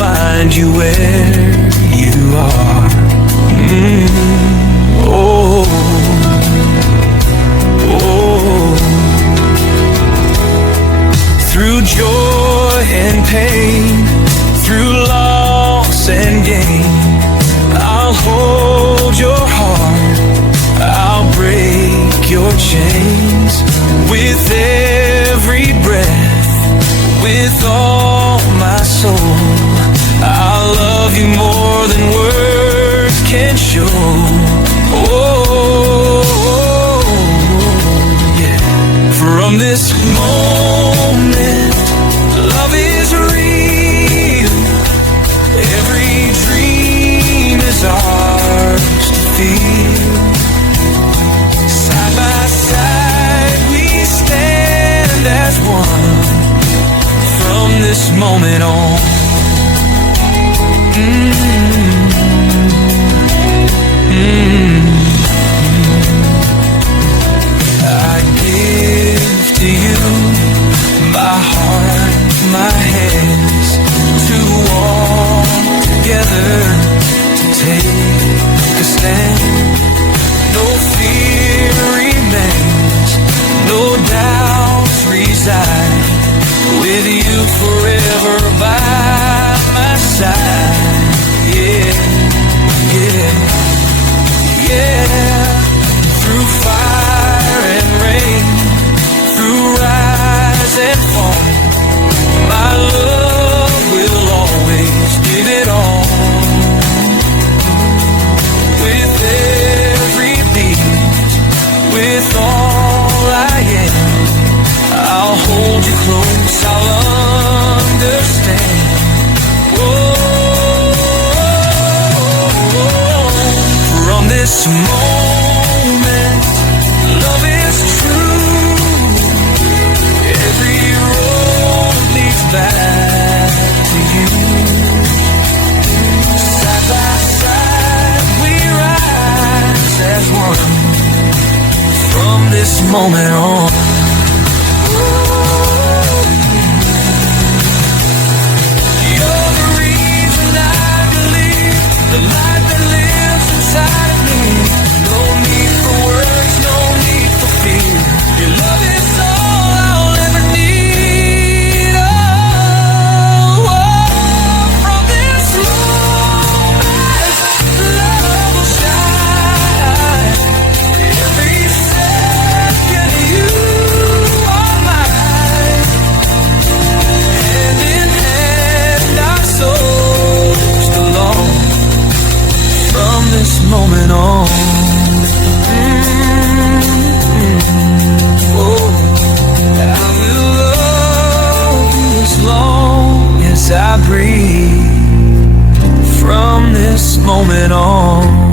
find you where you are. Oh, oh. Through joy and pain, through loss and gain, I'll hold your heart, I'll break your chains. With every breath, with all my soul, I'll love you more than words can show. Oh, yeah. From this moment, love is real. Every dream is ours to feel. Side by side we stand as one. From this moment on, I give to you my heart, my hands, to walk together, to take a stand. No fear remains, no doubts reside, with you forever by my side. Yeah, yeah, yeah. Through fire and rain, through rise and fall, my love will always give it all. With every beat, with all I am, I'll hold you close, I'll understand. From this moment, love is true. Every road leads back to you. Side by side we rise as one. From this moment on, you're the reason I believe, the light that lives inside of me. No need for words, no need for fear. Your love is all I'll ever need. Oh, from this moment, love will shine. Every second you are mine. Hand in hand, our souls belong. From this moment on, oh, I will love you as long as I breathe. From this moment on.